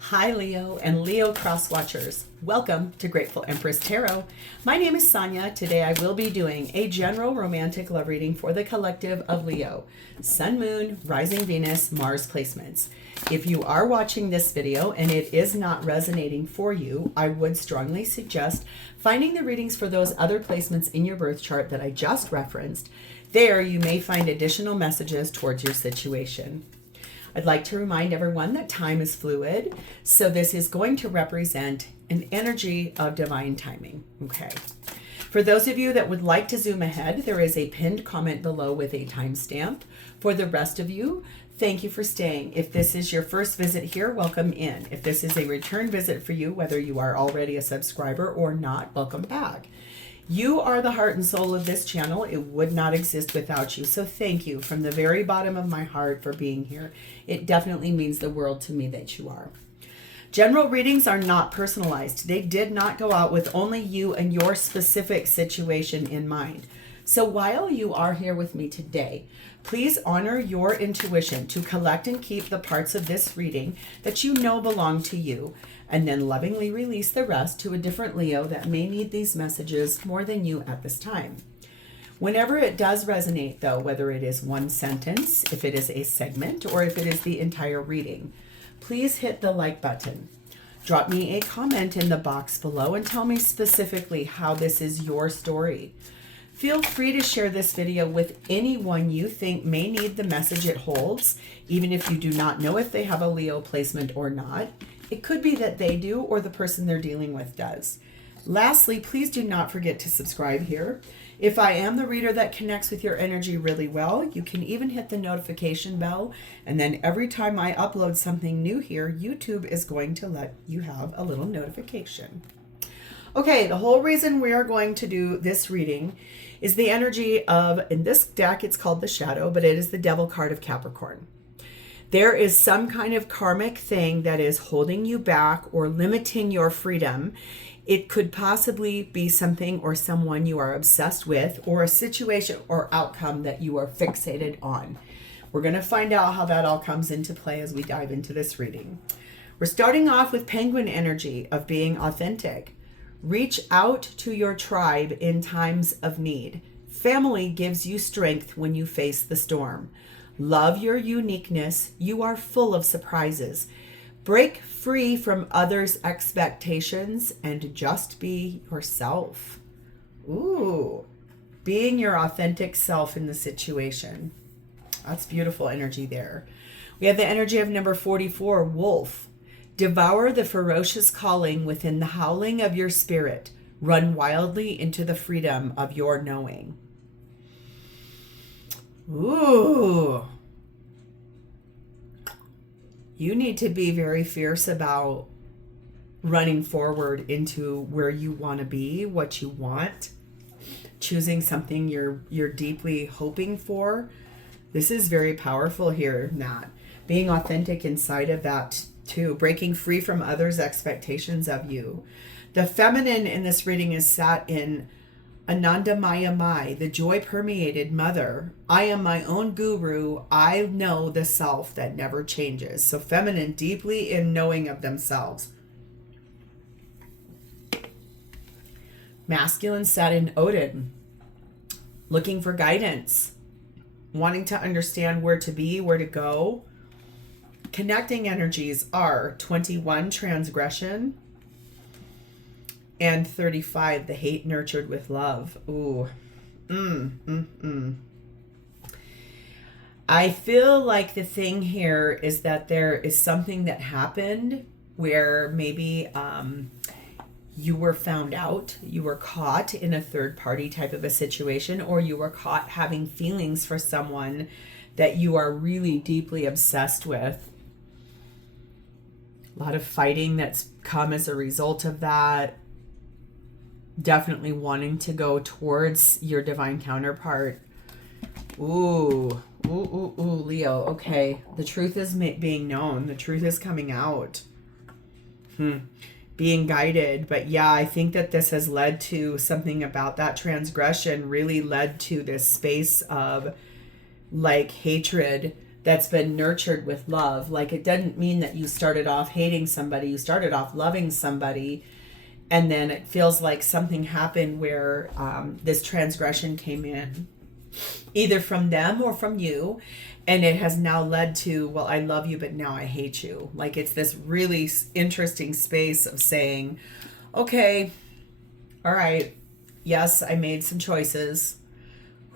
Hi Leo and Leo cross watchers. Welcome to Grateful Empress Tarot. My name is Sonia. Today I will be doing a general romantic love reading for the collective of Leo. Sun, Moon, Rising Venus, Mars placements. If you are watching this video and it is not resonating for you, I would strongly suggest finding the readings for those other placements in your birth chart that I just referenced. There you may find additional messages towards your situation. I'd like to remind everyone that time is fluid, so this is going to represent an energy of divine timing, okay? For those of you that would like to zoom ahead, there is a pinned comment below with a timestamp. For the rest of you, thank you for staying. If this is your first visit here, welcome in. If this is a return visit for you, whether you are already a subscriber or not, welcome back. You are the heart and soul of this channel. It would not exist without you. So thank you from the very bottom of my heart for being here. It definitely means the world to me that you are. General readings are not personalized. They did not go out with only you and your specific situation in mind. So while you are here with me today, please honor your intuition to collect and keep the parts of this reading that you know belong to you, and then lovingly release the rest to a different Leo that may need these messages more than you at this time. Whenever it does resonate, though, whether it is one sentence, if it is a segment, or if it is the entire reading, please hit the like button. Drop me a comment in the box below and tell me specifically how this is your story. Feel free to share this video with anyone you think may need the message it holds, even if you do not know if they have a Leo placement or not. It could be that they do or the person they're dealing with does. Lastly, please do not forget to subscribe here. If I am the reader that connects with your energy really well, you can even hit the notification bell, and then every time I upload something new here, YouTube is going to let you have a little notification. Okay, the whole reason we are going to do this reading is the energy of, in this deck it's called the Shadow, but it is the Devil card of Capricorn. There is some kind of karmic thing that is holding you back or limiting your freedom. It could possibly be something or someone you are obsessed with, or a situation or outcome that you are fixated on. We're going to find out how that all comes into play as we dive into this reading. We're starting off with Penguin energy of being authentic. Reach out to your tribe in times of need. Family gives you strength when you face the storm. Love your uniqueness. You are full of surprises. Break free from others' expectations and just be yourself. Ooh, being your authentic self in the situation. That's beautiful energy there. We have the energy of number 44, Wolf. Devour the ferocious calling within the howling of your spirit. Run wildly into the freedom of your knowing. Ooh. You need to be very fierce about running forward into where you want to be, what you want, choosing something you're deeply hoping for. This is very powerful here, Nat. Being authentic inside of that too, breaking free from others' expectations of you. The feminine in this reading is sat in Ananda Maya Mai, the joy-permeated mother. I am my own guru. I know the self that never changes. So feminine, deeply in knowing of themselves. Masculine sat in Odin, looking for guidance, wanting to understand where to be, where to go. Connecting energies are 21, transgression, and 35, the hate nurtured with love. Ooh. I feel like the thing here is that there is something that happened where maybe you were found out, you were caught in a third party type of a situation, or you were caught having feelings for someone that you are really deeply obsessed with. A lot of fighting that's come as a result of that. Definitely wanting to go towards your divine counterpart. Ooh, Leo. Okay, the truth is being known. The truth is coming out. Being guided. But yeah, I think that this has led to something about that transgression, really led to this space of like hatred that's been nurtured with love. Like, it doesn't mean that you started off hating somebody, you started off loving somebody, and then it feels like something happened where this transgression came in, either from them or from you, and it has now led to, well, I love you, but now I hate you. Like, it's this really interesting space of saying, okay, all right, yes, I made some choices.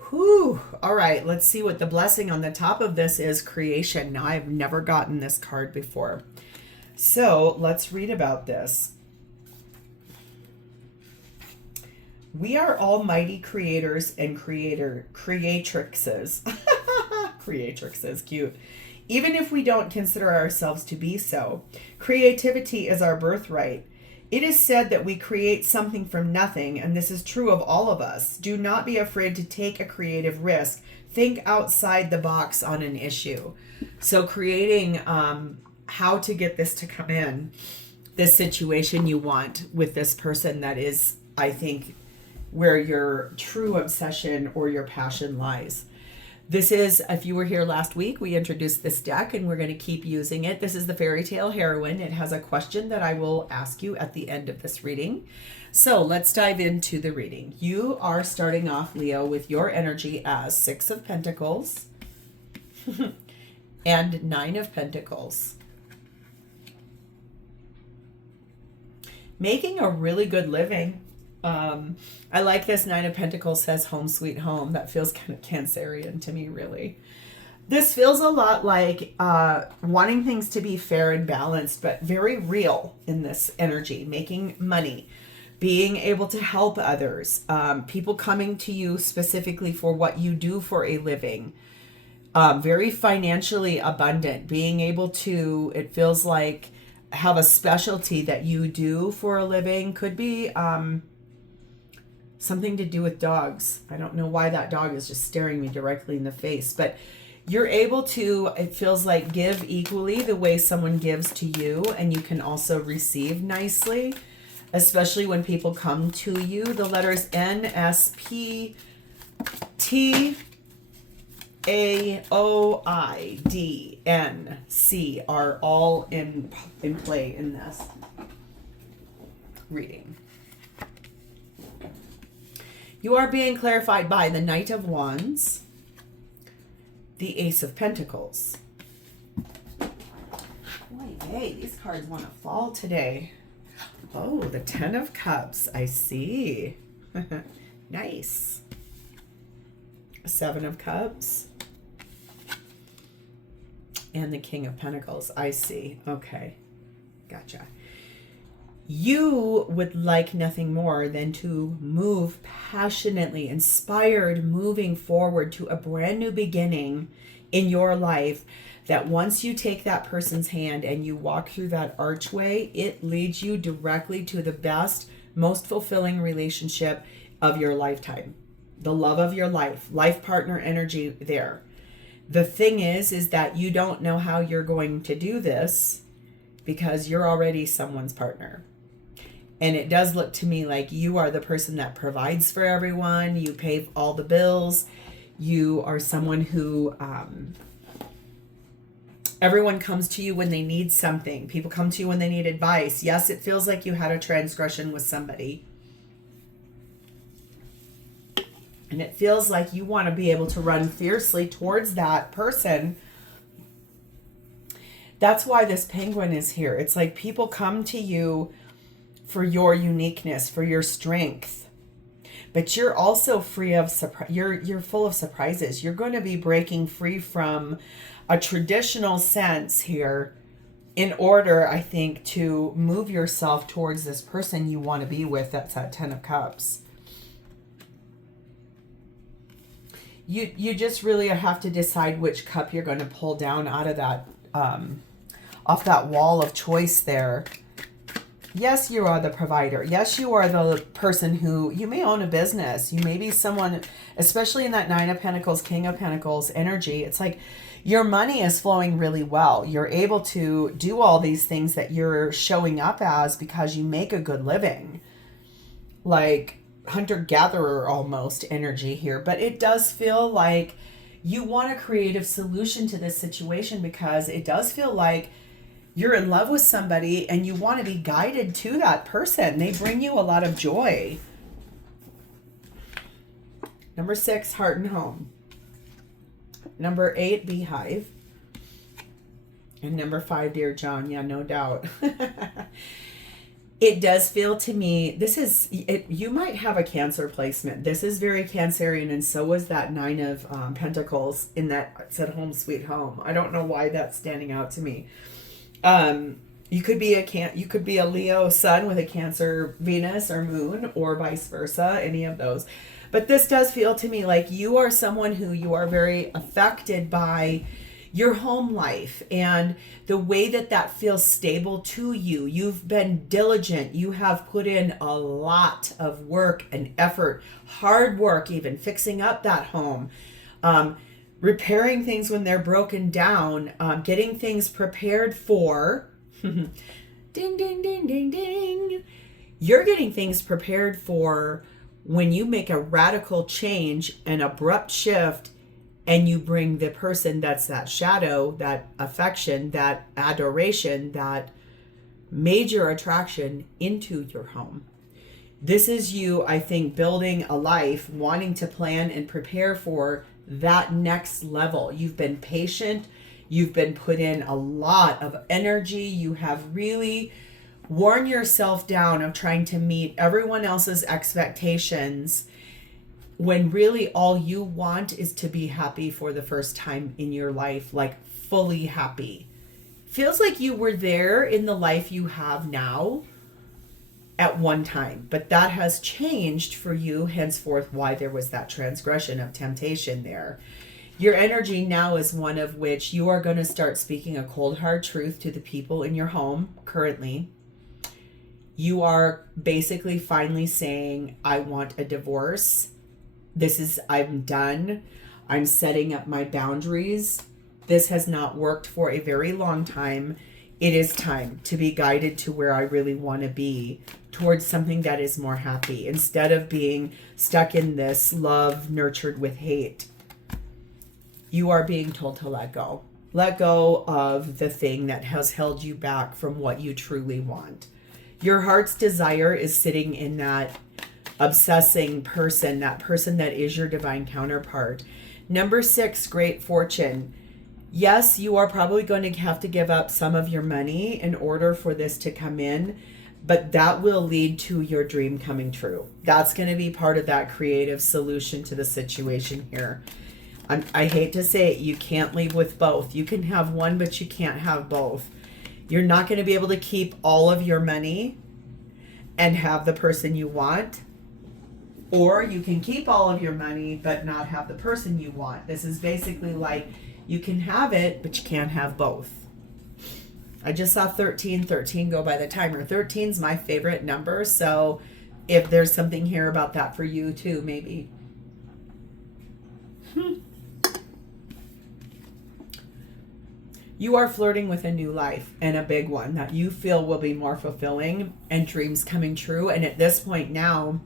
Whew. All right, let's see what the blessing on the top of this is. Creation. Now, I've never gotten this card before. So let's read about this. We are almighty creators and creatrixes. Creatrixes, cute. Even if we don't consider ourselves to be so, creativity is our birthright. It is said that we create something from nothing, and this is true of all of us. Do not be afraid to take a creative risk. Think outside the box on an issue. So creating how to get this to come in, this situation you want with this person that is, I think, where your true obsession or your passion lies. This is, if you were here last week, we introduced this deck and we're going to keep using it. This is the Fairy Tale Heroine. It has a question that I will ask you at the end of this reading. So let's dive into the reading. You are starting off, Leo, with your energy as 6 of Pentacles and 9 of Pentacles. Making a really good living. I like this 9 of Pentacles says home sweet home. That feels kind of Cancerian to me, really. This feels a lot like wanting things to be fair and balanced, but very real in this energy. Making money, being able to help others, people coming to you specifically for what you do for a living. Very financially abundant, being able to, it feels like, have a specialty that you do for a living. Could be something to do with dogs. I don't know why that dog is just staring me directly in the face, but you're able to, it feels like, give equally the way someone gives to you, and you can also receive nicely, especially when people come to you. The letters N, S, P, T, A, O, I, D, N, C are all in play in this reading. You are being clarified by the Knight of Wands, the Ace of Pentacles. Boy, hey, these cards want to fall today. Oh, the 10 of Cups. I see. Nice. 7 of Cups. And the King of Pentacles. I see. Okay. Gotcha. You would like nothing more than to move passionately, inspired, moving forward to a brand new beginning in your life, that once you take that person's hand and you walk through that archway, it leads you directly to the best, most fulfilling relationship of your lifetime. The love of your life partner energy there. The thing is that you don't know how you're going to do this because you're already someone's partner. And it does look to me like you are the person that provides for everyone. You pay all the bills. You are someone who, everyone comes to you when they need something. People come to you when they need advice. Yes, it feels like you had a transgression with somebody. And it feels like you want to be able to run fiercely towards that person. That's why this penguin is here. It's like people come to you for your uniqueness, for your strength. But you're also free of you're full of surprises. You're going to be breaking free from a traditional sense here in order, I think, to move yourself towards this person you want to be with. That's that 10 of Cups. You just really have to decide which cup you're going to pull down out of that, off that wall of choice there. Yes, you are the provider. Yes, you are the person who, you may own a business. You may be someone, especially in that 9 of Pentacles, King of Pentacles energy. It's like your money is flowing really well. You're able to do all these things that you're showing up as because you make a good living. Like hunter-gatherer almost energy here. But it does feel like You want a creative solution to this situation because it does feel like you're in love with somebody and you want to be guided to that person. They bring you a lot of joy. Number 6, heart and home. Number 8, beehive. And number 5, dear John. Yeah, no doubt. It does feel to me, this is, you might have a Cancer placement. This is very Cancerian, and so was that 9 of Pentacles in that said home sweet home. I don't know why that's standing out to me. You could be a Leo sun with a Cancer Venus or moon, or vice versa, any of those. But this does feel to me like you are someone who you are very affected by your home life and the way that feels stable to you. You've been diligent. You have put in a lot of work and effort, hard work, even fixing up that home, repairing things when they're broken down, getting things prepared for, ding, ding, ding, ding, ding. You're getting things prepared for when you make a radical change, an abrupt shift, and you bring the person that's that shadow, that affection, that adoration, that major attraction into your home. This is you, I think, building a life, wanting to plan and prepare for that next level. You've been patient. You've been put in a lot of energy. You have really worn yourself down of trying to meet everyone else's expectations, when really all you want is to be happy for the first time in your life, like fully happy. Feels like you were there in the life you have now at one time, but that has changed for you, henceforth why there was that transgression of temptation there. Your energy now is one of which you are going to start speaking a cold hard truth to the people in your home currently. You are basically finally saying, I want a divorce. I'm done. I'm setting up my boundaries. This has not worked for a very long time. It is time to be guided to where I really want to be, towards something that is more happy, instead of being stuck in this love nurtured with hate. You are being told to let go. Let go of the thing that has held you back from what you truly want. Your heart's desire is sitting in that obsessing person, that person that is your divine counterpart. Number 6, great fortune. Yes, you are probably going to have to give up some of your money in order for this to come in, but that will lead to your dream coming true. That's going to be part of that creative solution to the situation here. I hate to say it, you can't leave with both. You can have one, but you can't have both. You're not going to be able to keep all of your money and have the person you want. Or you can keep all of your money but not have the person you want. This is basically like you can have it, but you can't have both. I just saw 13 go by the timer. 13 is my favorite number, so if there's something here about that for you too, maybe. You are flirting with a new life, and a big one that you feel will be more fulfilling and dreams coming true. And at this point now,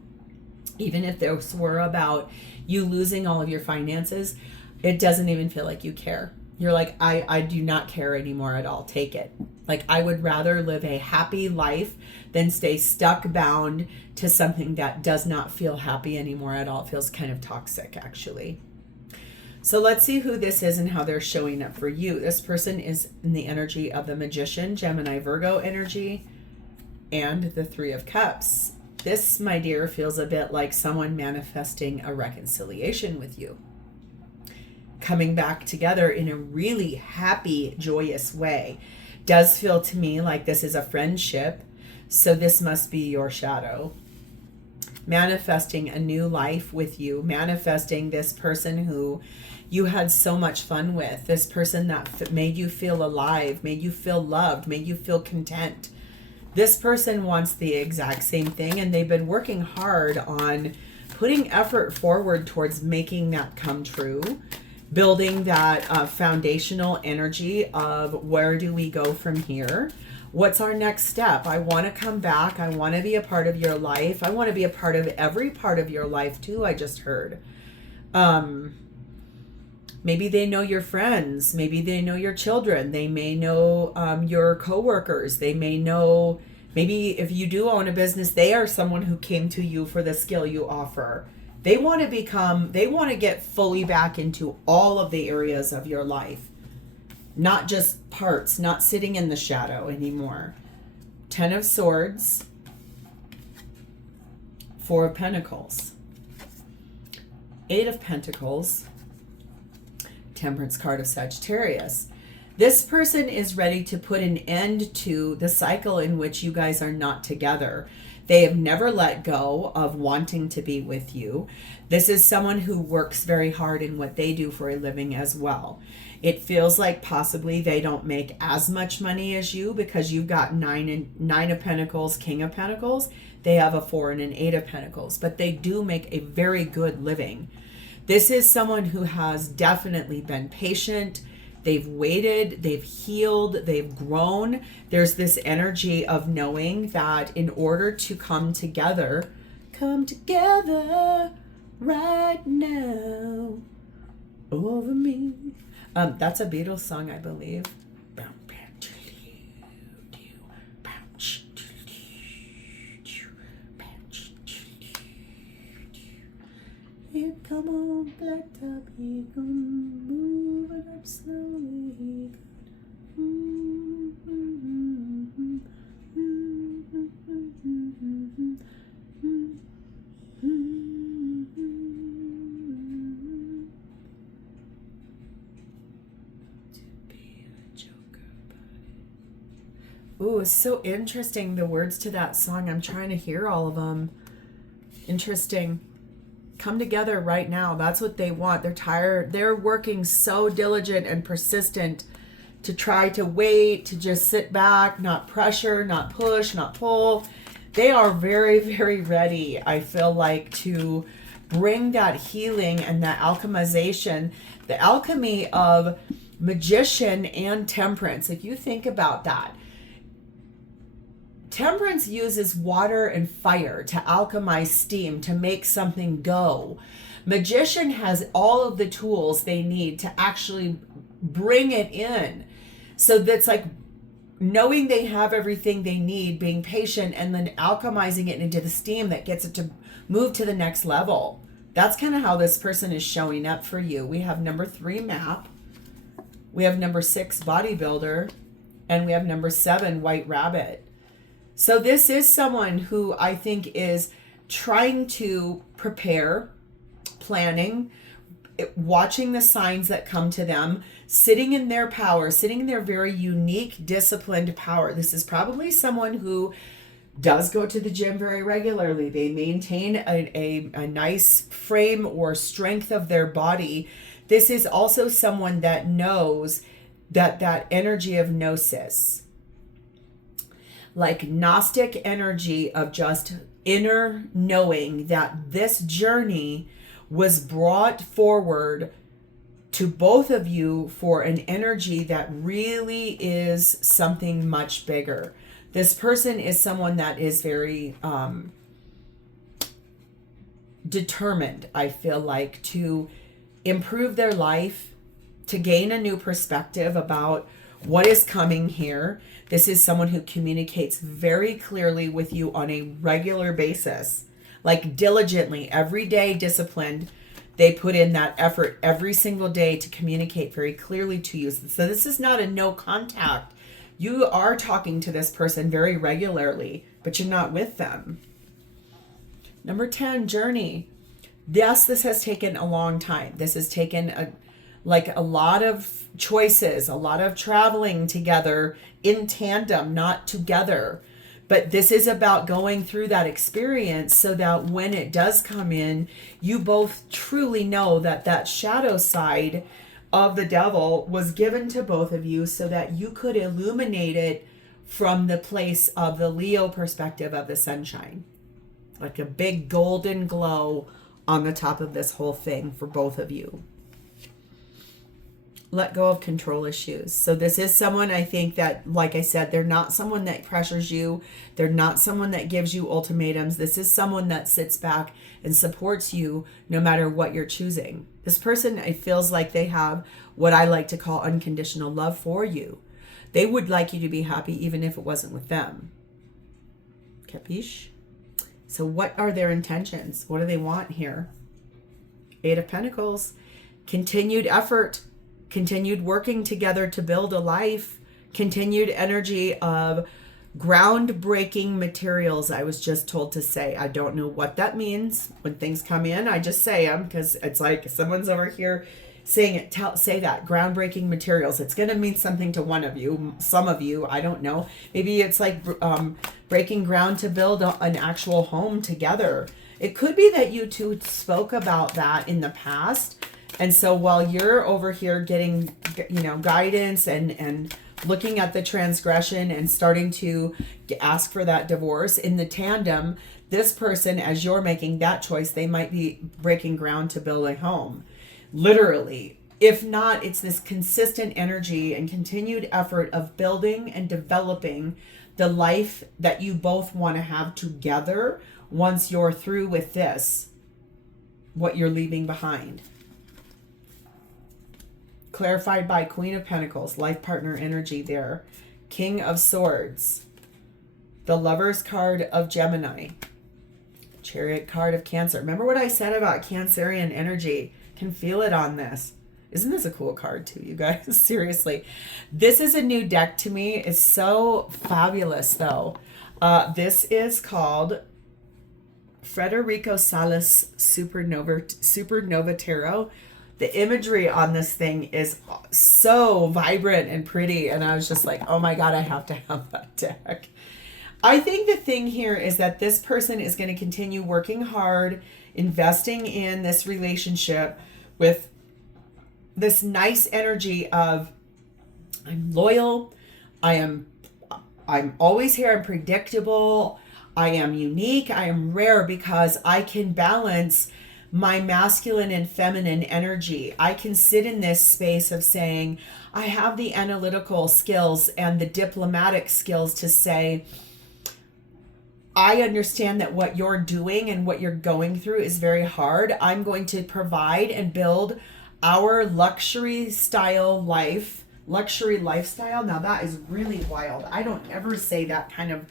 even if this were about you losing all of your finances, it doesn't even feel like you care. You're like, I do not care anymore at all. Take it. Like, I would rather live a happy life than stay stuck, bound to something that does not feel happy anymore at all. It feels kind of toxic, actually. So let's see who this is and how they're showing up for you. This person is in the energy of the Magician, Gemini, Virgo energy, and the 3 of Cups. This, my dear, feels a bit like someone manifesting a reconciliation with you. Coming back together in a really happy, joyous way. Does feel to me like this is a friendship, so this must be your shadow. Manifesting a new life with you. Manifesting this person who you had so much fun with. This person that made you feel alive, made you feel loved, made you feel content. This person wants the exact same thing, and they've been working hard on putting effort forward towards making that come true, building that foundational energy of where do we go from here? What's our next step? I want to come back. I want to be a part of your life. I want to be a part of every part of your life too, I just heard. Maybe they know your friends. Maybe they know your children. They may know your coworkers. They may know, maybe if you do own a business, they are someone who came to you for the skill you offer. They want to get fully back into all of the areas of your life, not just parts, not sitting in the shadow anymore. 10 of Swords, 4 of Pentacles, 8 of Pentacles, Temperance card of Sagittarius. This person is ready to put an end to the cycle in which you guys are not together. They have never let go of wanting to be with you. This is someone who works very hard in what they do for a living as well. It feels like possibly they don't make as much money as you because you've got 9 of Pentacles, King of Pentacles. They have a 4 and an 8 of Pentacles, but they do make a very good living. This is someone who has definitely been patient. They've waited, they've healed, they've grown. There's this energy of knowing that in order to come together right now over me. That's a Beatles song, I believe. Here come on, black top, he come moving up slowly. Ooh, it's so interesting, the words to that song. I'm trying to hear all of them. Interesting. Come together right now. That's what they want. They're tired. They're working so diligent and persistent to try to wait, to just sit back, not pressure, not push, not pull. They are very, very ready, I feel like, to bring that healing and that alchemization, the alchemy of Magician and Temperance. If you think about that, Temperance uses water and fire to alchemize steam, to make something go. Magician has all of the tools they need to actually bring it in. So that's like knowing they have everything they need, being patient, and then alchemizing it into the steam that gets it to move to the next level. That's kind of how this person is showing up for you. We have number 3, map. We have number 6, bodybuilder. And we have number 7, white rabbit. So this is someone who I think is trying to prepare, planning, watching the signs that come to them, sitting in their power, sitting in their very unique, disciplined power. This is probably someone who does go to the gym very regularly. They maintain a nice frame or strength of their body. This is also someone that knows that energy of gnosis, like Gnostic energy of just inner knowing that this journey was brought forward to both of you for an energy that really is something much bigger. This person is someone that is very determined, I feel like, to improve their life, to gain a new perspective about what is coming here. This is someone who communicates very clearly with you on a regular basis, like diligently, every day, disciplined. They put in that effort every single day to communicate very clearly to you. So this is not a no contact. You are talking to this person very regularly, but you're not with them. Number 10, journey. Yes, this has taken a long time. This has taken a lot of choices, a lot of traveling together in tandem, not together. But this is about going through that experience so that when it does come in, you both truly know that that shadow side of the devil was given to both of you so that you could illuminate it from the place of the Leo perspective of the sunshine. Like a big golden glow on the top of this whole thing for both of you. let go of control issues. So this is someone, I think, that, like I said, they're not someone that pressures you. They're not someone that gives you ultimatums. This is someone that sits back and supports you no matter what you're choosing. This person, it feels like they have what I like to call unconditional love for you. They would like you to be happy even if it wasn't with them. Capiche? So what are their intentions? What do they want here? Eight of Pentacles. Continued effort. Continued working together to build a life. Continued energy of groundbreaking materials, I was just told to say. I don't know what that means. When things come in, I just say them because it's like someone's over here saying it. Say that. Groundbreaking materials. It's going to mean something to one of you. Some of you, I don't know. Maybe it's like breaking ground to build an actual home together. It could be that you two spoke about that in the past. And so while you're over here getting, guidance and looking at the transgression and starting to ask for that divorce in the tandem, this person, as you're making that choice, they might be breaking ground to build a home. Literally. If not, it's this consistent energy and continued effort of building and developing the life that you both want to have together once you're through with this, what you're leaving behind. Clarified by Queen of Pentacles, life partner energy there. King of Swords. The Lover's card of Gemini. Chariot card of Cancer. Remember what I said about Cancerian energy? Can feel it on this. Isn't this a cool card too, you guys? Seriously. This is a new deck to me. It's so fabulous though. This is called Federico Salis Supernova Tarot. The imagery on this thing is so vibrant and pretty. And I was just like, oh my God, I have to have that deck. I think the thing here is that this person is going to continue working hard, investing in this relationship with this nice energy of I'm loyal, I'm always here, I'm predictable, I am unique, I am rare because I can balance my masculine and feminine energy. I can sit in this space of saying, I have the analytical skills and the diplomatic skills to say, I understand that what you're doing and what you're going through is very hard. I'm going to provide and build our luxury lifestyle. Now that is really wild. I don't ever say that kind of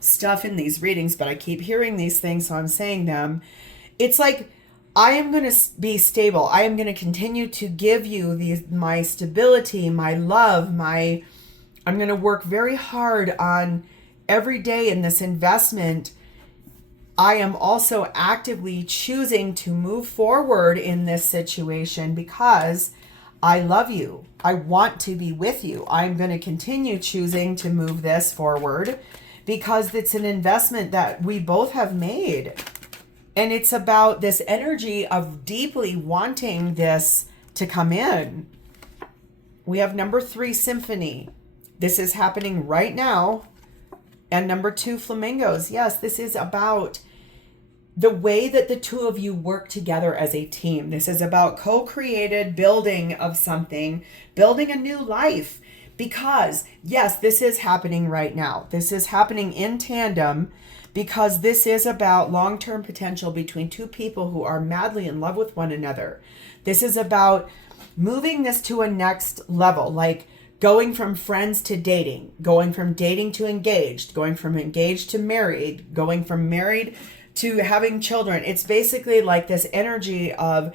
stuff in these readings, but I keep hearing these things, so I'm saying them. It's like, I am going to be stable. I am going to continue to give you my stability, my love, I'm going to work very hard on every day in this investment. I am also actively choosing to move forward in this situation because I love you. I want to be with you. I'm going to continue choosing to move this forward because it's an investment that we both have made. And it's about this energy of deeply wanting this to come in. We have number 3, Symphony. This is happening right now. And number 2, Flamingos. Yes, this is about the way that the two of you work together as a team. This is about co-created building of something, building a new life. Because, yes, this is happening right now. This is happening in tandem because this is about long-term potential between two people who are madly in love with one another. This is about moving this to a next level, like going from friends to dating, going from dating to engaged, going from engaged to married, going from married to having children. It's basically like this energy of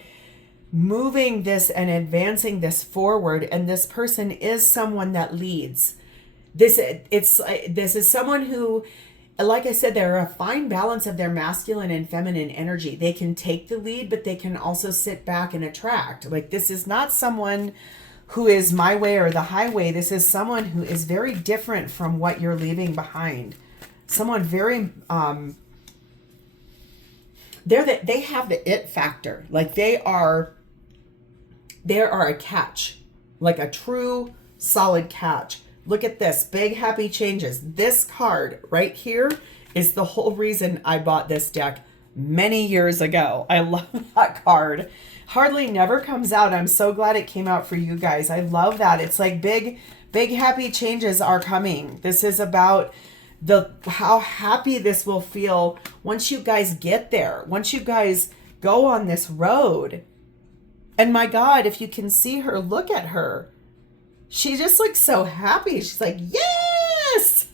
moving this and advancing this forward. And this person is someone that leads. This is someone who, like I said, they're a fine balance of their masculine and feminine energy. They can take the lead, but they can also sit back and attract. Like, this is not someone who is my way or the highway. This is someone who is very different from what you're leaving behind. Someone very, they have the it factor. Like, they are a catch, like a true solid catch. Look at this, big happy changes. This card right here is the whole reason I bought this deck many years ago. I love that card. hardly never comes out. I'm so glad it came out for you guys. I love that. It's like big happy changes are coming. This is about how happy this will feel once you guys get there, once you guys go on this road. And my God, if you can see her, look at her. She just looks so happy. She's like, yes!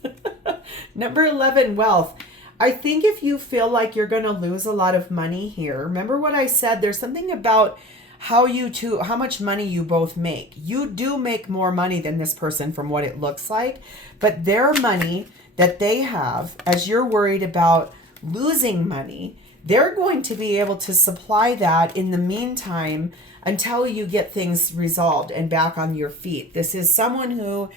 Number 11, wealth. I think if you feel like you're going to lose a lot of money here, remember what I said, there's something about how much money you both make. You do make more money than this person from what it looks like, but their money that they have, as you're worried about losing money, they're going to be able to supply that in the meantime until you get things resolved and back on your feet. This is someone who,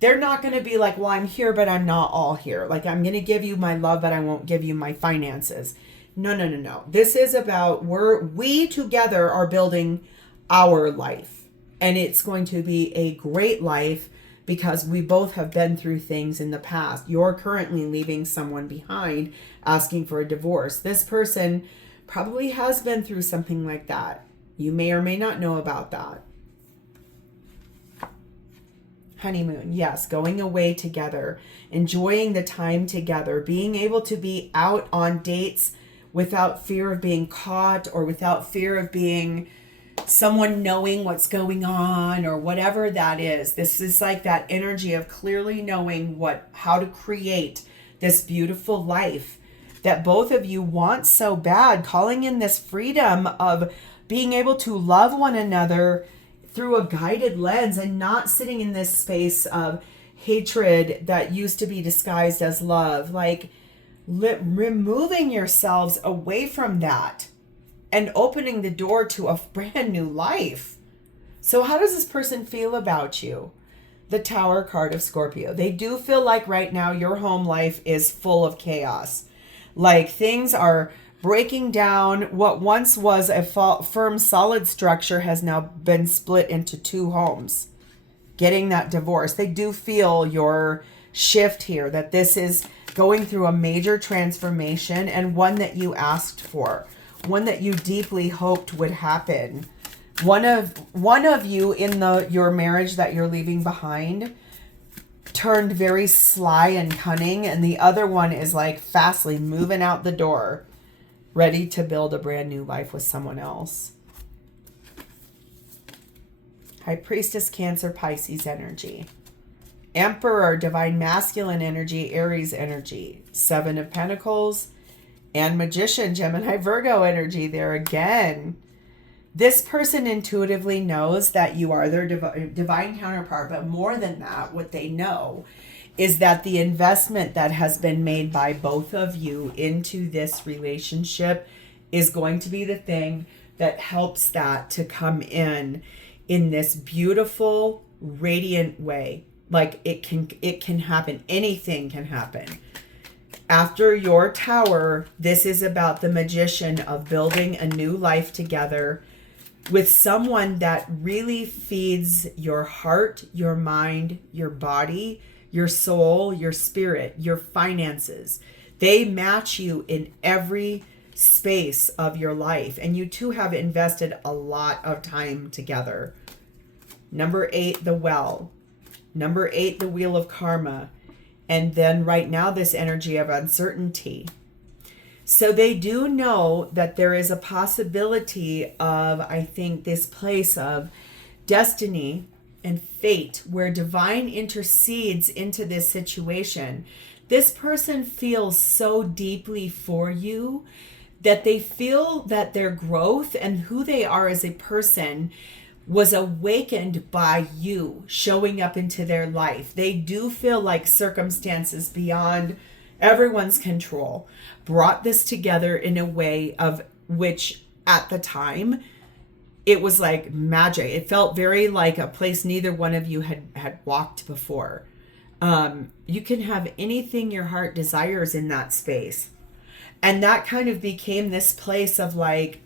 they're not going to be like, well, I'm here, but I'm not all here. Like, I'm going to give you my love, but I won't give you my finances. No. This is about we together are building our life. And it's going to be a great life because we both have been through things in the past. You're currently leaving someone behind, asking for a divorce. This person probably has been through something like that. You may or may not know about that. Honeymoon, yes, going away together, enjoying the time together, being able to be out on dates without fear of being caught or without fear of being someone knowing what's going on or whatever that is. This is like that energy of clearly knowing how to create this beautiful life that both of you want so bad, calling in this freedom of being able to love one another through a guided lens and not sitting in this space of hatred that used to be disguised as love. Like removing yourselves away from that and opening the door to a brand new life. So how does this person feel about you? The Tower card of Scorpio. They do feel like right now your home life is full of chaos. Like things are breaking down. What once was a firm, solid structure has now been split into two homes. Getting that divorce. They do feel your shift here, that this is going through a major transformation and one that you asked for, one that you deeply hoped would happen. One of you in your marriage that you're leaving behind turned very sly and cunning, and the other one is like fastly moving out the door, ready to build a brand new life with someone else. High Priestess, Cancer, Pisces energy. Emperor, Divine Masculine energy, Aries energy. Seven of Pentacles and Magician, Gemini, Virgo energy there again. This person intuitively knows that you are their divine counterpart, but more than that, what they know is that the investment that has been made by both of you into this relationship is going to be the thing that helps that to come in this beautiful, radiant way. Like it can happen. Anything can happen. After your Tower, this is about the Magician of building a new life together with someone that really feeds your heart, your mind, your body, your soul, your spirit, your finances. They match you in every space of your life, and you two have invested a lot of time together. Number 8, the Well. Number 8, the Wheel of Karma. And then right now, this energy of uncertainty. So they do know that there is a possibility of, I think, this place of destiny and fate where divine intercedes into this situation. This person feels so deeply for you that they feel that their growth and who they are as a person was awakened by you showing up into their life. They do feel like circumstances beyond everyone's control brought this together in a way of which at the time it was like magic. It felt very like a place neither one of you had walked before. You can have anything your heart desires in that space. And that kind of became this place of like,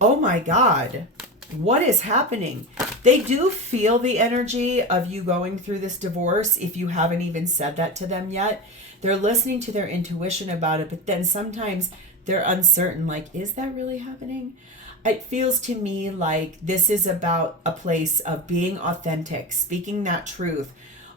oh my God, what is happening? They do feel the energy of you going through this divorce if you haven't even said that to them yet. They're listening to their intuition about it, but then sometimes they're uncertain, like, is that really happening? It feels to me like this is about a place of being authentic, speaking that truth,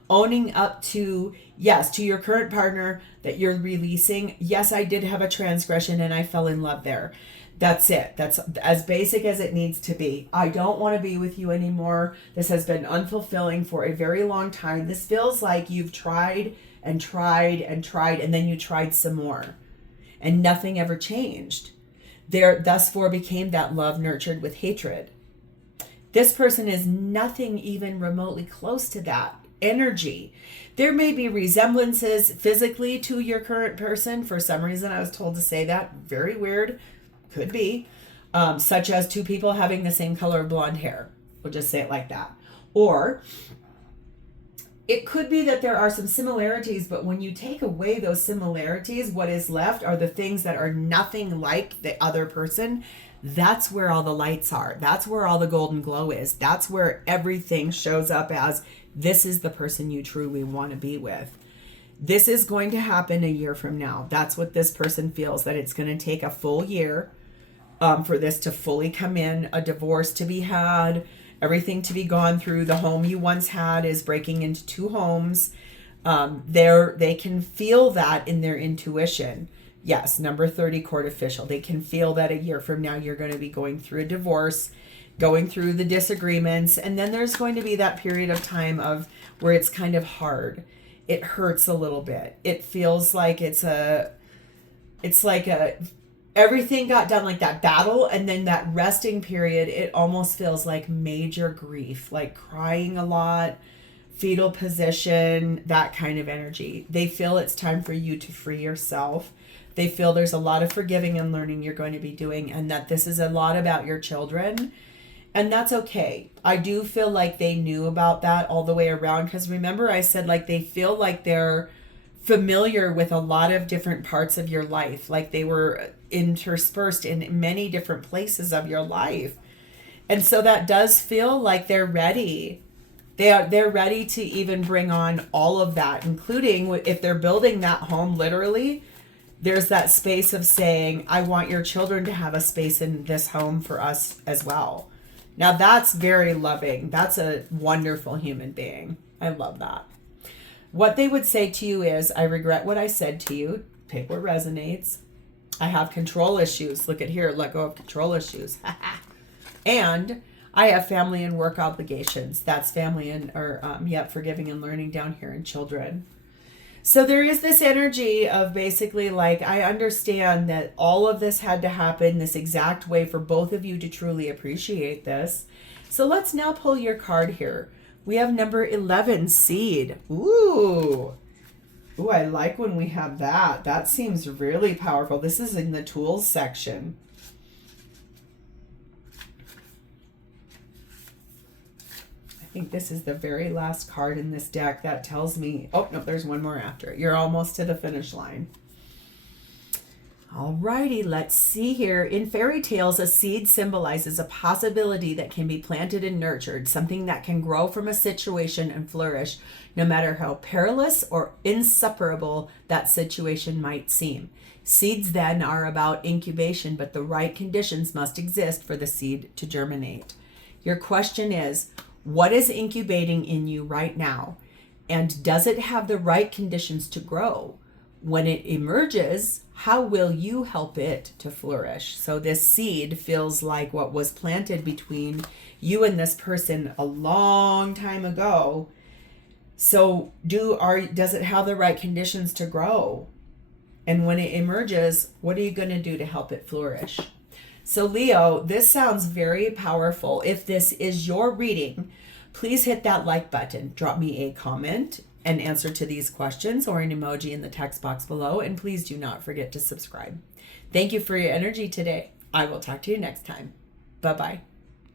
owning up to, yes, to your current partner that you're releasing. Yes, I did have a transgression and I fell in love there. That's it. That's as basic as it needs to be. I don't want to be with you anymore. This has been unfulfilling for a very long time. This feels like you've tried and tried and tried, and then you tried some more, and nothing ever changed. There, thus far became that love nurtured with hatred. This person is nothing even remotely close to that energy. There may be resemblances physically to your current person. For some reason, I was told to say that. Very weird. Could be. Such as two people having the same color of blonde hair. We'll just say it like that. Or it could be that there are some similarities, but when you take away those similarities, what is left are the things that are nothing like the other person. That's where all the lights are. That's where all the golden glow is. That's where everything shows up as, this is the person you truly want to be with. This is going to happen a year from now. That's what this person feels, that it's going to take a full year for this to fully come in, a divorce to be had, everything to be gone through. The home you once had is breaking into two homes. They can feel that in their intuition. Yes, number 30 court official. They can feel that a year from now you're going to be going through a divorce, going through the disagreements, and then there's going to be that period of time of where it's kind of hard. It hurts a little bit. It feels like everything got done, like that battle, and then that resting period, it almost feels like major grief, like crying a lot, fetal position, that kind of energy. They feel it's time for you to free yourself. They feel there's a lot of forgiving and learning you're going to be doing, and that this is a lot about your children. And that's okay. I do feel like they knew about that all the way around, because remember I said like they feel like they're familiar with a lot of different parts of your life, like they were interspersed in many different places of your life. And so that does feel like they're ready. They're ready to even bring on all of that, including if they're building that home literally. There's that space of saying, I want your children to have a space in this home for us as well. Now that's very loving. That's a wonderful human being. I love that. What they would say to you is, I regret what I said to you. Take what resonates. I have control issues. Look at here. Let go of control issues. And I have family and work obligations. That's family and, forgiving and learning down here in children. So there is this energy of basically like, I understand that all of this had to happen this exact way for both of you to truly appreciate this. So let's now pull your card here. We have number 11, seed. Ooh, I like when we have that. That seems really powerful. This is in the tools section. I think this is the very last card in this deck that tells me, oh, no, there's one more after it. You're almost to the finish line. Alrighty, let's see here. In fairy tales, a seed symbolizes a possibility that can be planted and nurtured, something that can grow from a situation and flourish, no matter how perilous or insuperable that situation might seem. Seeds then are about incubation, but the right conditions must exist for the seed to germinate. Your question is, what is incubating in you right now? And does it have the right conditions to grow? When it emerges, how will you help it to flourish? So this seed feels like what was planted between you and this person a long time ago. So does it have the right conditions to grow? And when it emerges, what are you going to do to help it flourish? So Leo, this sounds very powerful. If this is your reading, please hit that like button. Drop me a comment and answer to these questions or an emoji in the text box below. And please do not forget to subscribe. Thank you for your energy today. I will talk to you next time. Bye-bye.